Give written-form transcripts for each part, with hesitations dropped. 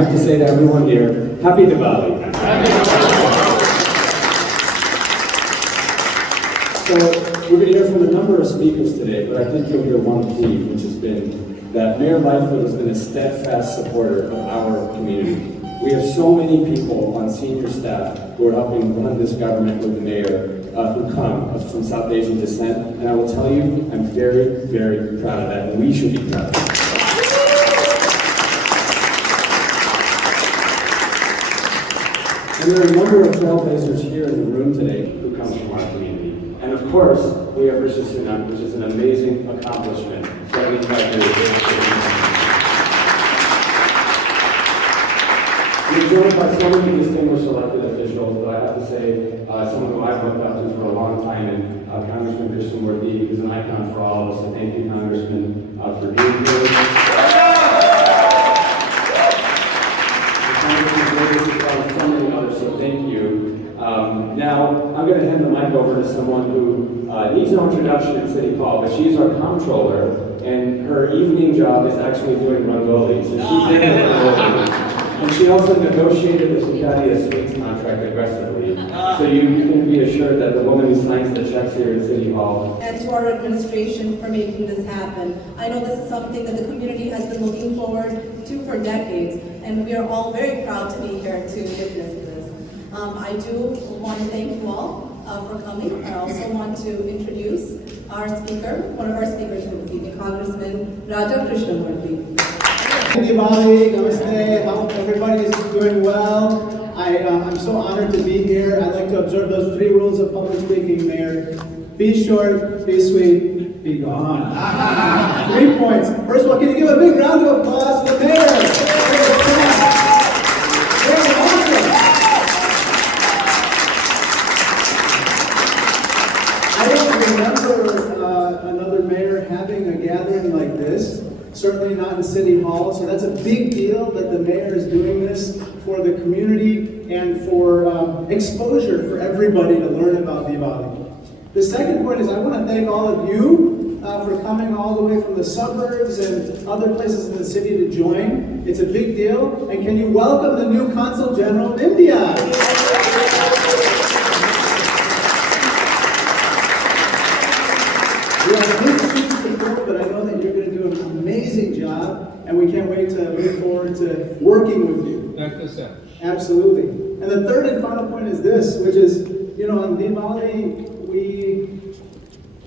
I have to say to everyone here, Happy Diwali. So we're going to hear from a number of speakers today, but I think you'll hear one theme, which has been that Mayor Lightfoot has been a steadfast supporter of our community. We have so many people on senior staff who are helping run this government with the mayor who come from South Asian descent, and I will tell you, I'm very, very proud of that, and we should be proud of that. And there are a number of trailblazers here in the room today who come from our community. And of course, we have Rishi Sunak, which is an amazing accomplishment. 75 years. We're joined by so many distinguished elected officials, but I have to say, someone who I've looked up to for a long time, and Congressman Krishnamurthy is an icon for all of us. So thank you, Congressman, for being here. So many others, so thank you. Now, I'm going to hand the mic over to someone who needs no introduction at City Hall, but she's our comptroller, and her evening job is actually doing rangoli. So she did the rangoli. And she also negotiated the Sukadia Suites contract aggressively. So you can be assured that the woman who signs the checks here at City Hall. And to our administration for making this happen. I know this is something that the community has been looking forward to for decades, and we are all very proud to be here to witness this. I do want to thank you all for coming. I also want to introduce our speaker, one of our speakers for this evening, Congressman Raja Krishnamurthy. Happy Diwali, namaste, hope everybody is doing well. I'm so honored to be here. I'd like to observe those 3 rules of public speaking, Mayor. Be short, be sweet, be gone. 3 points. First of all, can you give a big round of applause to the Mayor? Very awesome. I don't remember another mayor having a gathering like this. Certainly not in City Hall, so that's a big deal that the mayor is doing this for the community and for exposure for everybody to learn about Diwali. The second point is I want to thank all of you for coming all the way from the suburbs and other places in the city to join. It's a big deal, and can you welcome the new Consul General of India? But I know that you're going to do an amazing job, and we can't wait to look forward to working with you. Absolutely. And the third and final point is this, which is, on Diwali,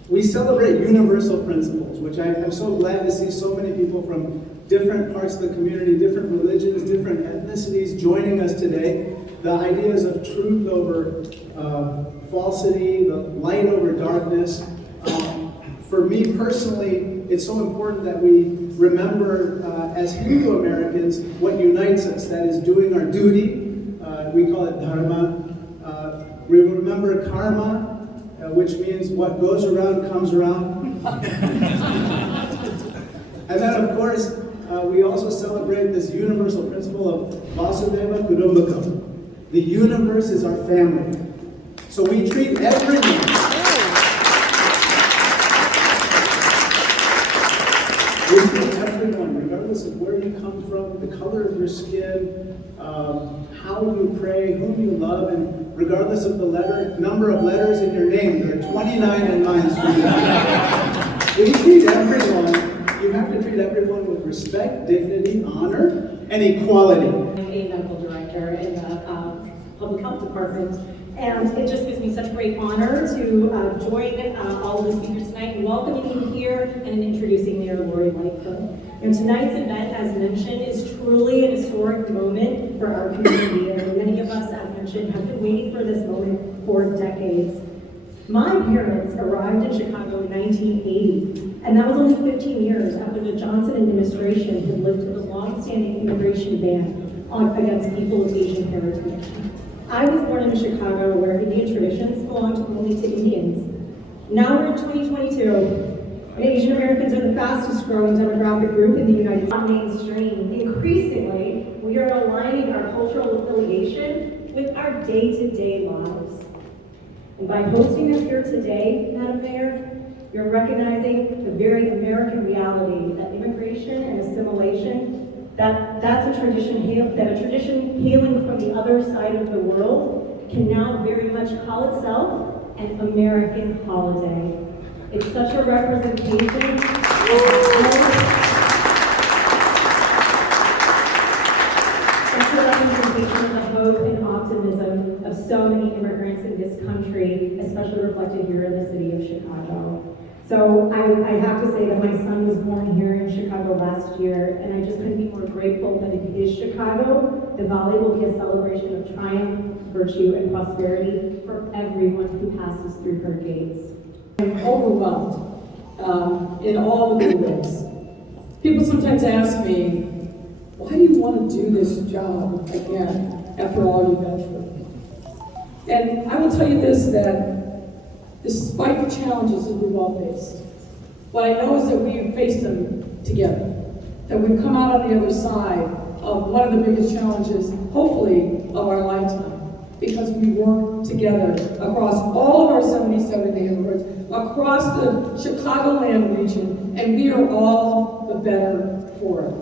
we celebrate universal principles, which I'm so glad to see so many people from different parts of the community, different religions, different ethnicities joining us today. The ideas of truth over falsity, the light over darkness. For me personally, it's so important that we remember as Hindu Americans what unites us, that is doing our duty. We call it dharma. We remember karma, which means what goes around comes around. And then of course, we also celebrate this universal principle of Vasudeva Kudumbakam. The universe is our family. So we treat everyone. We treat everyone, regardless of where you come from, the color of your skin, how you pray, whom you love, and regardless of the number of letters in your name, there are 29 in mine. We treat everyone, you have to treat everyone with respect, dignity, honor, and equality. I'm a medical director in the public health department, and it just gives me such great honor to join all of the speakers tonight in welcoming you here and in introducing Mayor Lori Lightfoot. And tonight's event, as mentioned, is truly an historic moment for our community, and many of us, as mentioned, have been waiting for this moment for decades. My parents arrived in Chicago in 1980, and that was only 15 years after the Johnson administration had lifted the long-standing immigration ban against people of Asian heritage. I was born in Chicago, where Indian traditions belonged only to Indians. Now we're in 2022, and Asian Americans are the fastest growing demographic group in the United States. Mainstream. Increasingly, we are aligning our cultural affiliation with our day-to-day lives. And by hosting us here today, Madam Mayor, you're recognizing the very American reality that immigration and assimilation That's a tradition that a tradition hailing from the other side of the world can now very much call itself an American holiday. It's such a representation of the hope and optimism of so many immigrants in this country, especially reflected here in the city of Chicago. So I have to say that my son was born here in Chicago last year, and I just couldn't be more grateful that it is Chicago. Diwali will be a celebration of triumph, virtue, and prosperity for everyone who passes through her gates. I'm overwhelmed in all the good ways. People sometimes ask me, why do you want to do this job again after all you've been through? And I will tell you this, that despite the challenges that we've all faced, what I know is that we've faced them together, that we've come out on the other side of one of the biggest challenges, hopefully, of our lifetime, because we work together across all of our 77 neighborhoods, across the Chicagoland region, and we are all the better for it.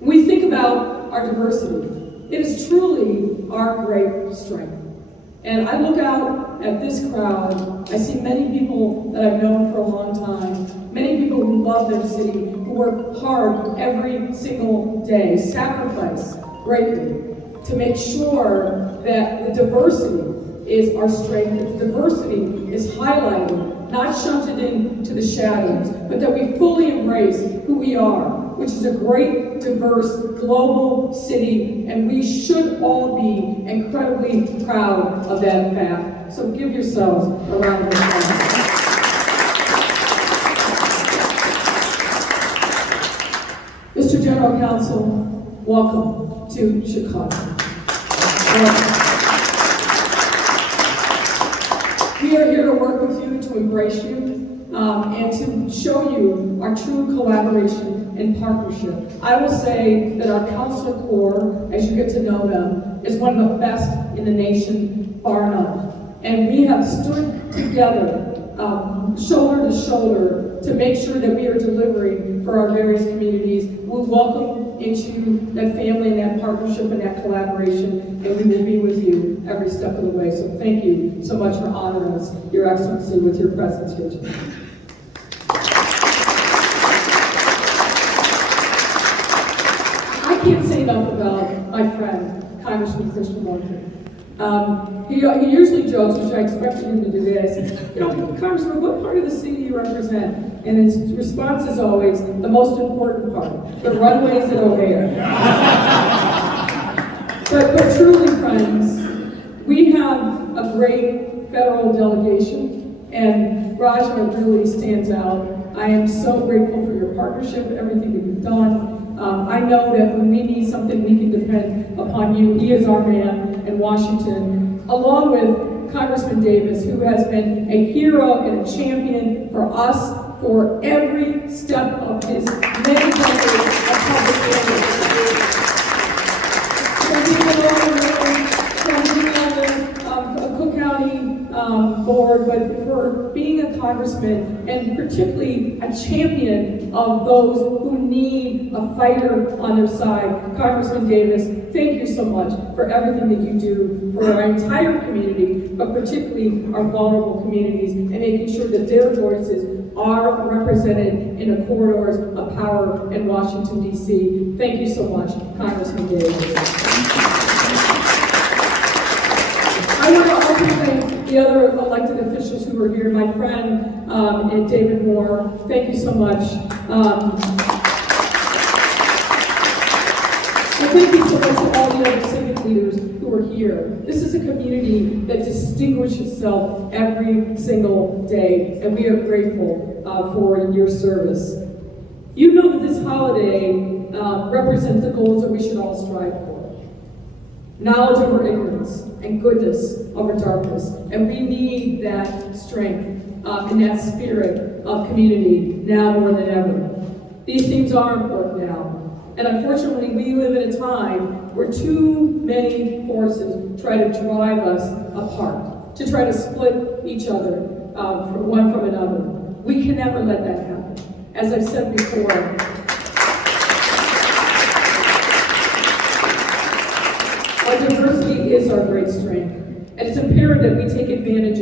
When we think about our diversity, it is truly our great strength. And I look out at this crowd, I see many people that I've known for a long time, many people who love their city, who work hard every single day, sacrifice greatly to make sure that the diversity is our strength, that the diversity is highlighted, not shunted into the shadows, but that we fully embrace who we are, which is a great, diverse, global city, and we should all be incredibly proud of that fact. So give yourselves a round of applause. Mr. General Counsel, welcome to Chicago. We are here to work with you, to embrace you, and to show you our true collaboration and partnership. I will say that our council corps, as you get to know them, is one of the best in the nation, bar none. And we have stood together, shoulder to shoulder, to make sure that we are delivering for our various communities. We welcome into that family and that partnership and that collaboration, and we will be with you every step of the way. So thank you so much for honoring us, Your Excellency, with your presence here tonight. I can't say enough about my friend, Congressman Christian Murphy. He usually jokes, which I expected him to do today. I said, you know, Congressman, what part of the city do you represent? And his response is always, the most important part, the runways at O'Hare. but truly, friends, we have a great federal delegation, and Raja really stands out. I am so grateful for your partnership, everything that you've done. I know that when we need something, we can depend upon you. He is our man in Washington, along with Congressman Davis, who has been a hero and a champion for us for every step of his many decades of public service. From being on the Cook County board, but for being a congressman and particularly a champion of those who need a fighter on their side. Congressman Davis, thank you so much for everything that you do for our entire community, but particularly our vulnerable communities, and making sure that their voices are represented in the corridors of power in Washington, D.C. Thank you so much, Congressman Davis. I want to also thank the other elected officials who were here. My friend, David Moore, thank you so much. And thank you so much to all the other civic leaders who are here. This is a community that distinguishes itself every single day, and we are grateful for your service. You know that this holiday represents the goals that we should all strive for. Knowledge over ignorance and goodness over darkness. And we need that strength and that spirit of community now more than ever. These themes are important now. And unfortunately, we live in a time where too many forces try to drive us apart, to try to split each other from another. We can never let that happen. As I've said before, Our diversity is our great strength, and it's imperative we take advantage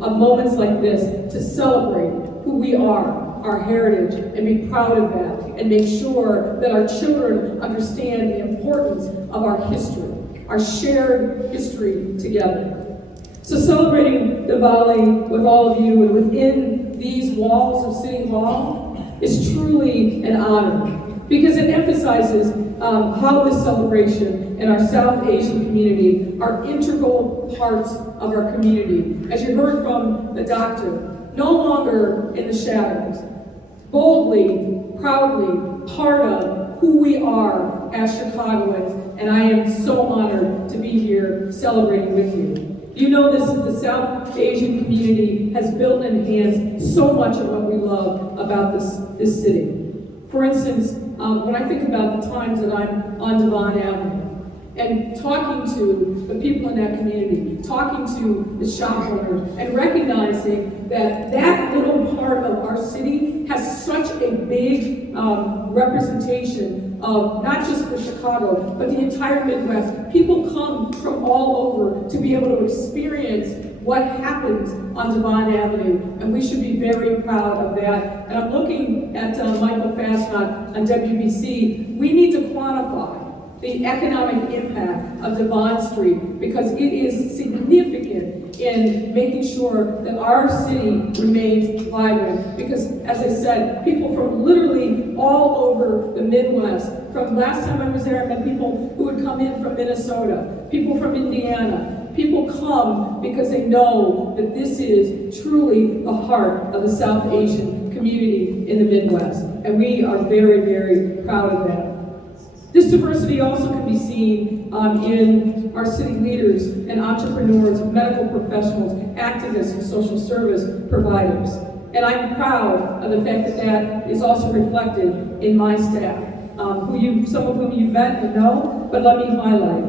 of moments like this to celebrate who we are, our heritage, and be proud of that, and make sure that our children understand the importance of our history, our shared history together. So celebrating Diwali with all of you and within these walls of City Hall is truly an honor, because it emphasizes how this celebration and our South Asian community are integral parts of our community. As you heard from the doctor, no longer in the shadows, boldly, proudly, part of who we are as Chicagoans, and I am so honored to be here celebrating with you. You know the South Asian community has built and enhanced so much of what we love about this city. For instance, when I think about the times that I'm on Devon Avenue, and talking to the people in that community, talking to the shop owners, and recognizing that that little part of our city has such a big representation of not just for Chicago, but the entire Midwest. People come from all over to be able to experience what happens on Devon Avenue, and we should be very proud of that. And I'm looking at Michael Fastnot on WBC. We need to quantify the economic impact of Devon Street, because it is significant in making sure that our city remains vibrant. Because, as I said, people from literally all over the Midwest, from last time I was there, I met people who would come in from Minnesota, people from Indiana. People come because they know that this is truly the heart of the South Asian community in the Midwest. And we are very, very proud of that. This diversity also can be seen in our city leaders and entrepreneurs, medical professionals, activists, and social service providers. And I'm proud of the fact that that is also reflected in my staff, some of whom you've met and know, but let me highlight.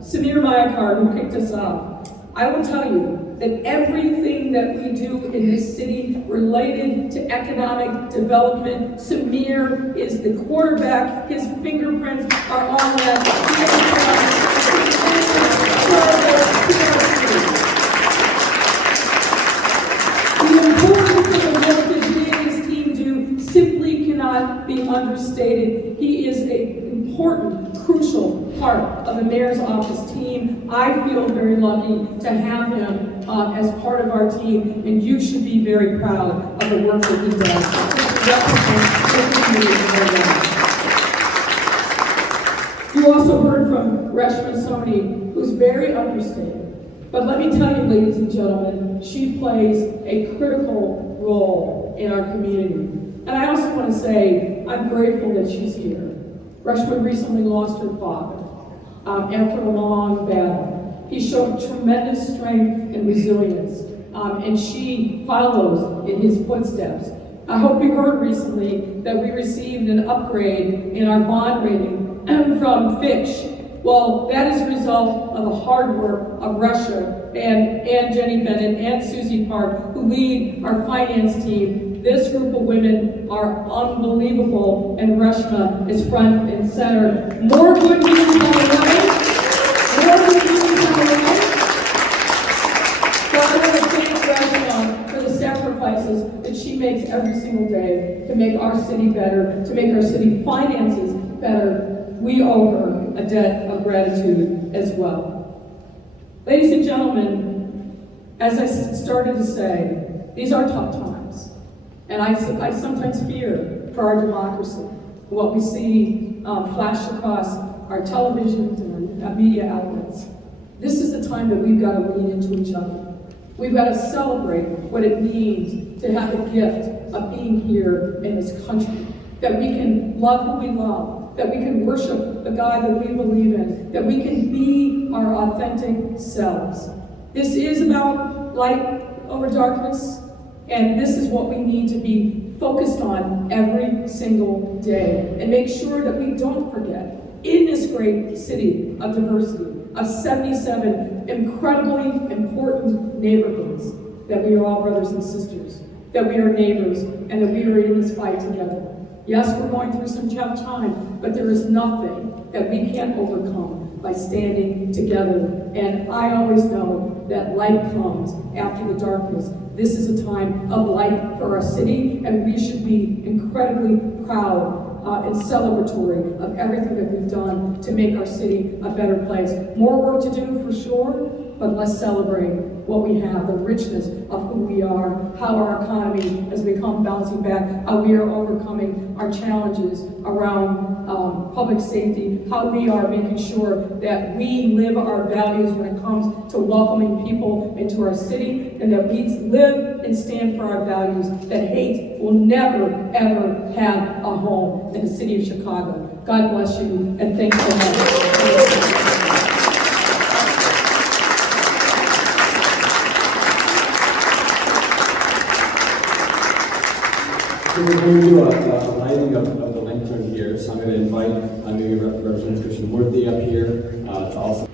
Samir Mayakar, who kicked us off. I will tell you that everything that we do in this city related to economic development, Samir is the quarterback. His fingerprints are on that. The importance of the work that he and his team do simply cannot be understated. He is an important, crucial part of the mayor's office team. I feel very lucky to have him as part of our team, and you should be very proud of the work that he does. You also heard from Reshma Soni, who's very understated. But let me tell you, ladies and gentlemen, she plays a critical role in our community. And I also want to say, I'm grateful that she's here. Reshma recently lost her father after a long battle. He showed tremendous strength and resilience, and she follows in his footsteps. I hope you heard recently that we received an upgrade in our bond rating from Fitch. Well, that is a result of the hard work of Russia and Jenny Bennett and Susie Park, who lead our finance team. This group of women are unbelievable, and Reshma is front and center. More good news on the way. More good news on the way. So I want to thank Reshma for the sacrifices that she makes every single day to make our city better, to make our city finances better. We owe her a debt of gratitude as well. Ladies and gentlemen, as I started to say, these are tough times. And I sometimes fear for our democracy, what we see flash across our televisions and our media outlets. This is the time that we've got to lean into each other. We've got to celebrate what it means to have the gift of being here in this country, that we can love who we love, that we can worship the God that we believe in, that we can be our authentic selves. This is about light over darkness, and this is what we need to be focused on every single day, and make sure that we don't forget, in this great city of diversity, of 77 incredibly important neighborhoods, that we are all brothers and sisters, that we are neighbors, and that we are in this fight together. Yes, we're going through some tough time, but there is nothing that we can't overcome. by standing together. And I always know that light comes after the darkness. This is a time of light for our city, and we should be incredibly proud and celebratory of everything that we've done to make our city a better place. More work to do for sure, but let's celebrate what we have, the richness of who we are, how our economy has become bouncing back, how we are overcoming our challenges around public safety, how we are making sure that we live our values when it comes to welcoming people into our city, and that we live and stand for our values, that hate will never, ever have a home in the city of Chicago. God bless you, and thanks so much. So we're going to do a lighting of the lantern here, so I'm going to invite maybe Representative Krishnamurthy up here to also.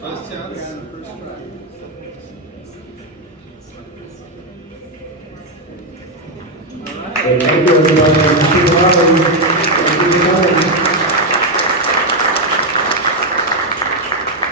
First chance. Thank you, everybody.